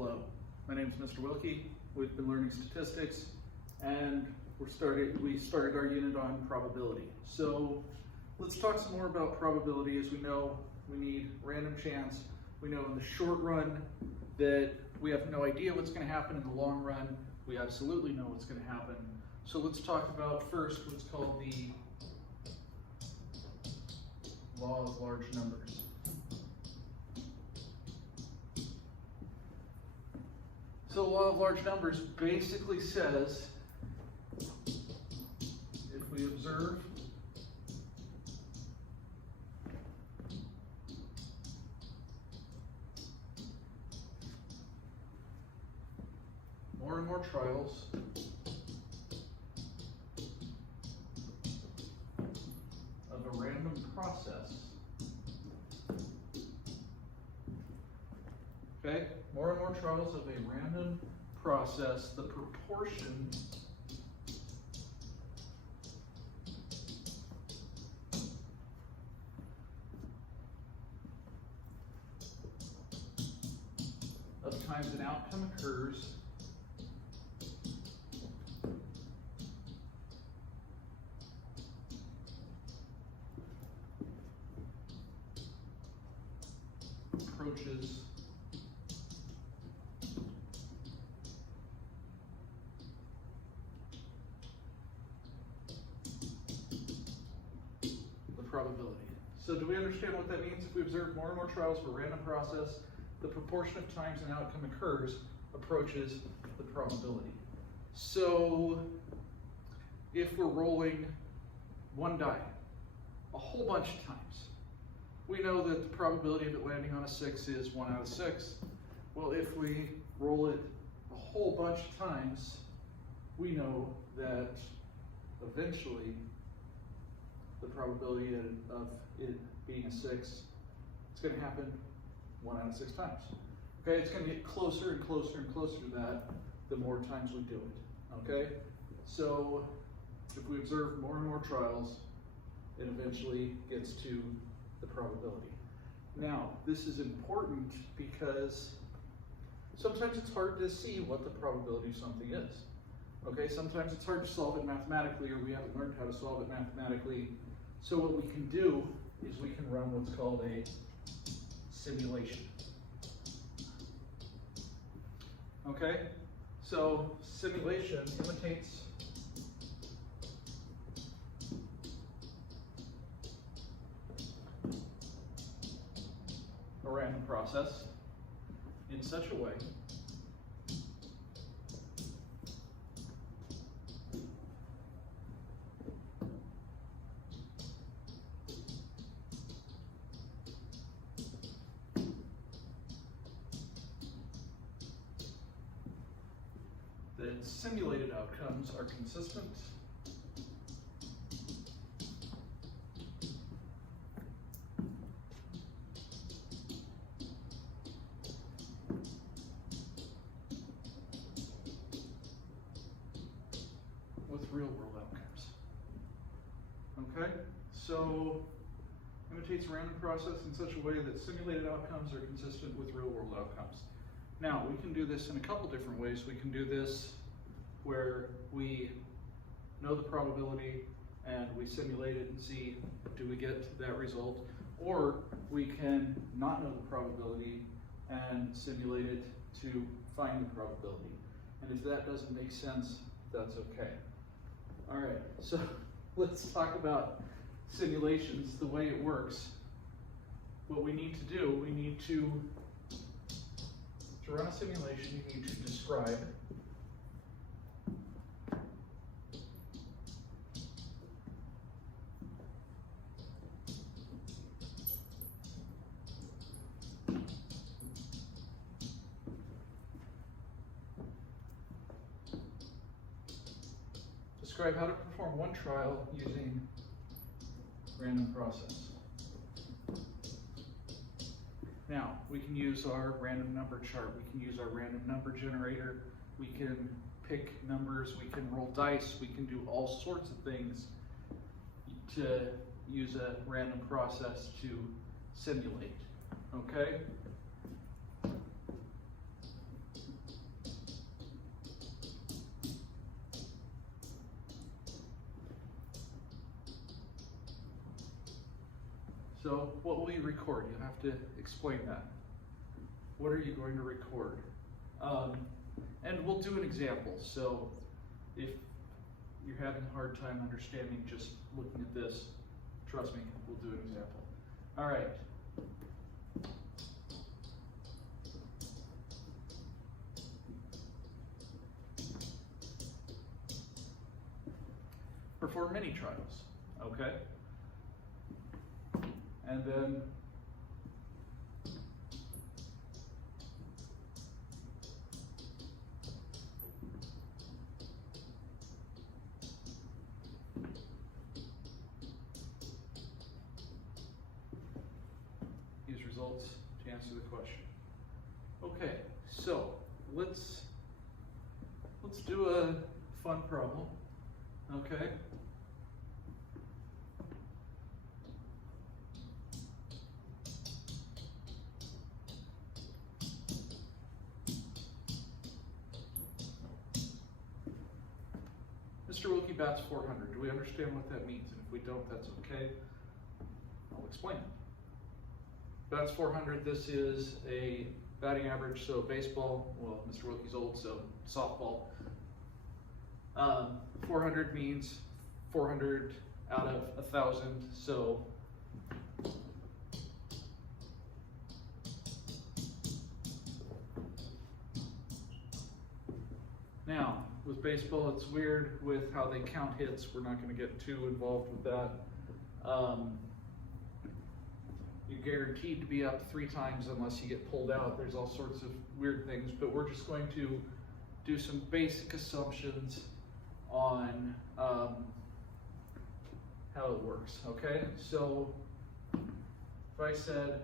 Hello, my name is Mr. Wilke. We've been learning statistics and we started our unit on probability. So let's talk some more about probability. As we know, we need random chance. We know in the short run that we have no idea what's going to happen. In the long run, we absolutely know what's going to happen. So let's talk about first what's called the law of large numbers. So the law of large numbers basically says if we observe more and more trials of a random process, okay? More and more trials of a random process, the proportion of times an outcome occurs approaches the probability. So do we understand what that means? If we observe more and more trials of a random process, the proportion of times an outcome occurs approaches the probability. So if we're rolling one die a whole bunch of times, we know that the probability of it landing on a 6 is 1 out of 6. Well, if we roll it a whole bunch of times, we know that eventually the probability of it being a 6, it's going to happen 1 out of 6 times. Okay, it's going to get closer and closer and closer to that the more times we do it. Okay, so if we observe more and more trials, it eventually gets to the probability. Now, this is important because sometimes it's hard to see what the probability of something is. Okay, sometimes it's hard to solve it mathematically, or we haven't learned how to solve it mathematically. So what we can do is we can run what's called a simulation. Okay, so simulation imitates a random process in such a way that simulated outcomes are consistent with real-world outcomes. Okay, so imitates a random process in such a way that simulated outcomes are consistent with real-world outcomes. Now, we can do this in a couple different ways. We can do this where we know the probability and we simulate it and see, do we get that result? Or we can not know the probability and simulate it to find the probability. And if that doesn't make sense, that's okay. All right, so let's talk about simulations, the way it works. What we need to do, we need to run a simulation, you need to describe how to perform one trial using random process. Now, we can use our random number chart, we can use our random number generator, we can pick numbers, we can roll dice, we can do all sorts of things to use a random process to simulate, okay? So what will you record? You have to explain that. What are you going to record? And we'll do an example. So if you're having a hard time understanding just looking at this, trust me, we'll do an example. All right. Perform mini trials, okay? And then use results to answer the question. Okay, so let's do a fun problem, okay? Mr. Wilke bats 400. Do we understand what that means? And if we don't, that's okay. I'll explain it. Bats 400, this is a batting average, so baseball, well, Mr. Wilke's old, so softball. 400 means 400 out of 1,000, so now, with baseball, it's weird with how they count hits. We're not going to get too involved with that. You're guaranteed to be up 3 times unless you get pulled out. There's all sorts of weird things, but we're just going to do some basic assumptions on how it works, okay? So if I said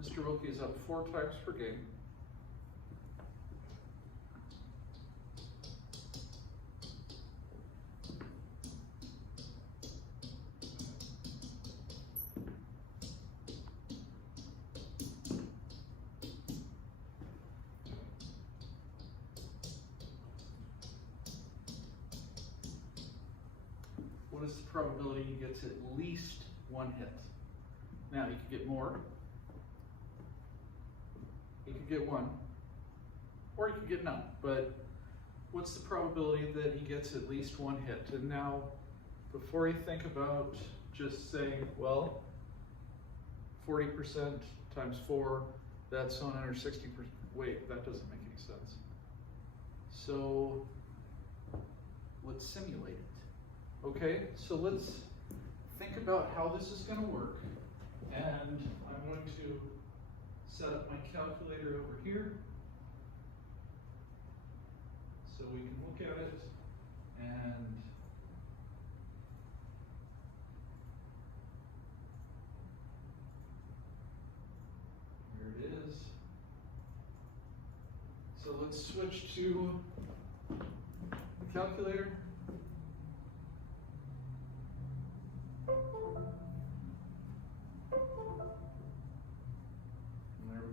Mr. Wilke is up 4 times per game. What is the probability he gets at least 1 hit? Now, you could get more. You could get 1, or you could get none, but what's the probability that he gets at least 1 hit? And now, before you think about just saying, well, 40% times 4, that's 160%. Wait, that doesn't make any sense. So let's simulate it. Okay, so let's think about how this is going to work, and I'm going to set up my calculator over here so we can look at it, and here it is. So let's switch to the calculator.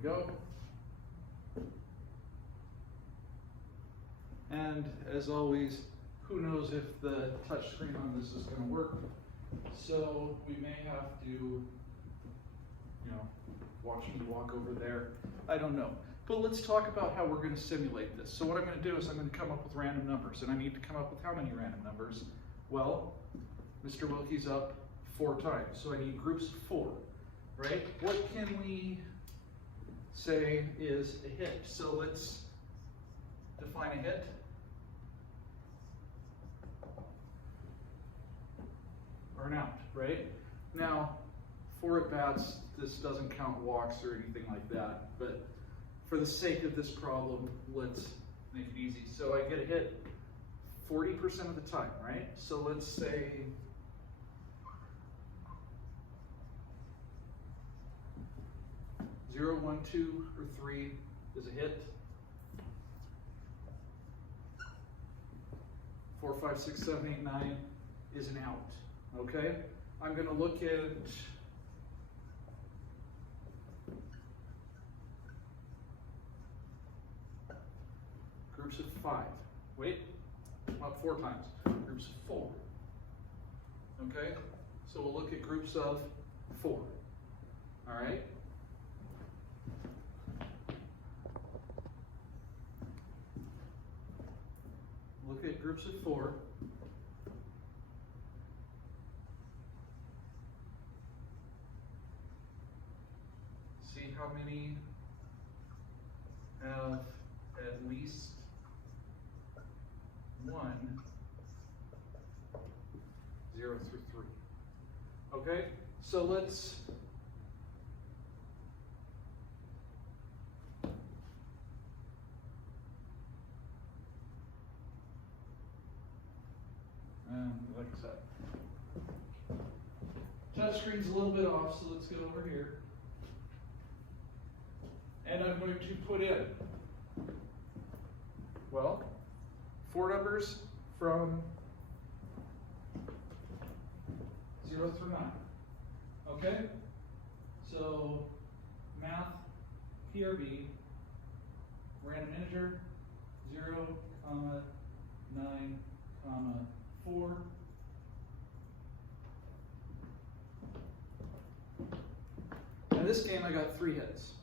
Go. And as always, who knows if the touch screen on this is going to work. So we may have to, watch me walk over there. I don't know. But let's talk about how we're going to simulate this. So what I'm going to do is I'm going to come up with random numbers. And I need to come up with how many random numbers? Well, Mr. Wilke's up 4 times. So I need groups of 4, right? What can we say is a hit? So let's define a hit. Or an out, right? Now, 4 at-bats, this doesn't count walks or anything like that, but for the sake of this problem, let's make it easy. So I get a hit 40% of the time, right? So let's say zero, 1, 2, or 3 is a hit. 4, 5, 6, 7, 8, 9 is an out. Okay? I'm going to look at groups of 5. Wait, not 4 times. Groups of 4. Okay, so we'll look at groups of 4. All right. Look at groups of 4. See how many have at least one 0 through 3. Okay, so let's like I said, touch screen's a little bit off, so let's get over here. And I'm going to put in, well, 4 numbers from 0 through 9. Okay? So, math, PRB, random integer, 0, 9, 4. In this game, I got 3 hits.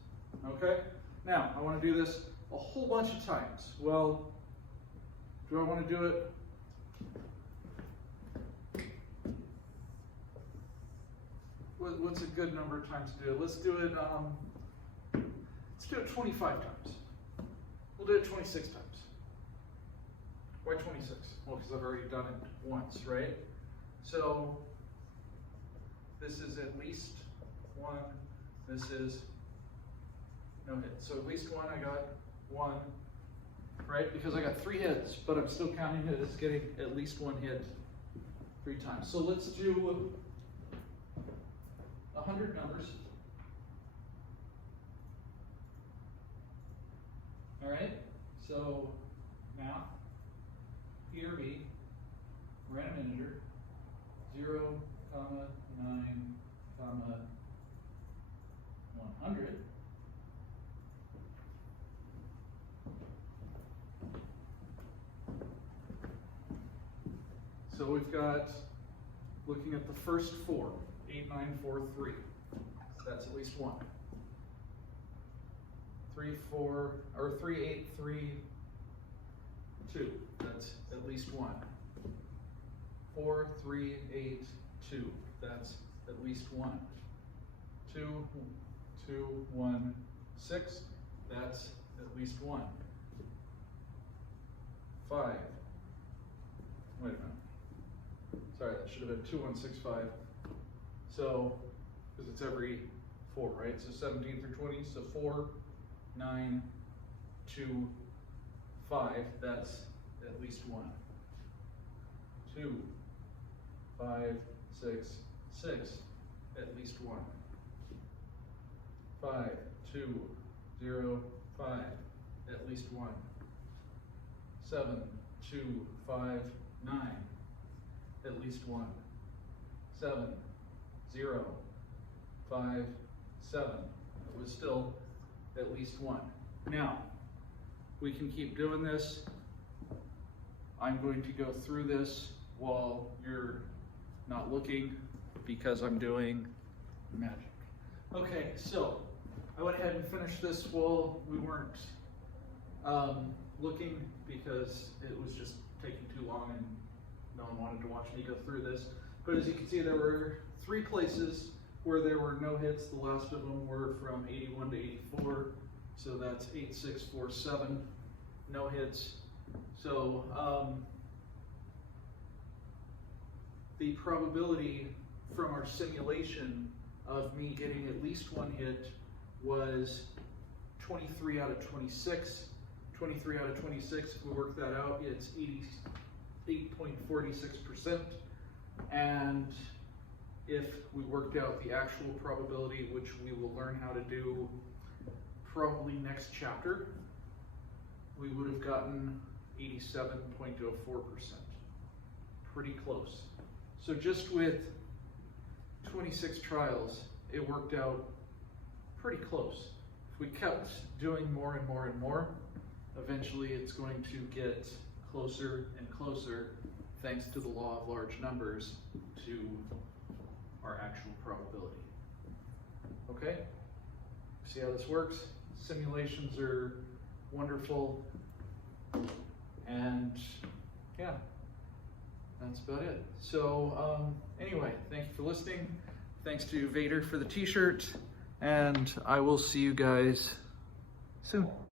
Okay? Now, I want to do this a whole bunch of times. Well, do I want to do it? What's a good number of times to do it? Let's do it 25 times. We'll do it 26 times. Why 26? Well, because I've already done it once, right? So this is at least 1. This is no hit. So at least 1, I got 1, right? Because I got 3 hits, but I'm still counting it as getting at least 1 hit 3 times. So let's do 100 numbers. All right, so math, PRB, random integer, 0, 9, 100. So we've got, looking at the first 4, 8, 9, 4, 3. That's at least 1. 3, 4, or 3, 8, 3, 2. That's at least 1. 4, 3, 8, 2. That's at least 1. 2, 2, 1, 6. That's at least 1. 5. Wait a minute. Sorry, that should have been 2, 1, 6, 5. So, because it's every 4, right? So 17 through 20. So 4, 9, 2, 5. That's at least 1. 2, 5, 6, 6. At least 1. 5, 2, 0, 5. At least 1. 7, 2, 5, 9. At least 1. 7, 0, 5, 7. It was still at least 1. Now, we can keep doing this. I'm going to go through this while you're not looking because I'm doing magic. Okay, so I went ahead and finished this while we weren't looking because it was just taking too long and no one wanted to watch me go through this. But as you can see, there were 3 places where there were no hits. The last of them were from 81 to 84. So that's 8, 6, 4, 7, no hits. So the probability from our simulation of me getting at least 1 hit was 23 out of 26. 23 out of 26, if we work that out, it's 88.46%. And if we worked out the actual probability, which we will learn how to do probably next chapter, we would have gotten 87.04%. Pretty close. So just with 26 trials, it worked out pretty close. If we kept doing more and more and more, eventually it's going to get closer and closer, thanks to the law of large numbers, to our actual probability. Okay? See how this works? Simulations are wonderful, and yeah, that's about it. So anyway, thank you for listening. Thanks to Vader for the t-shirt, and I will see you guys soon.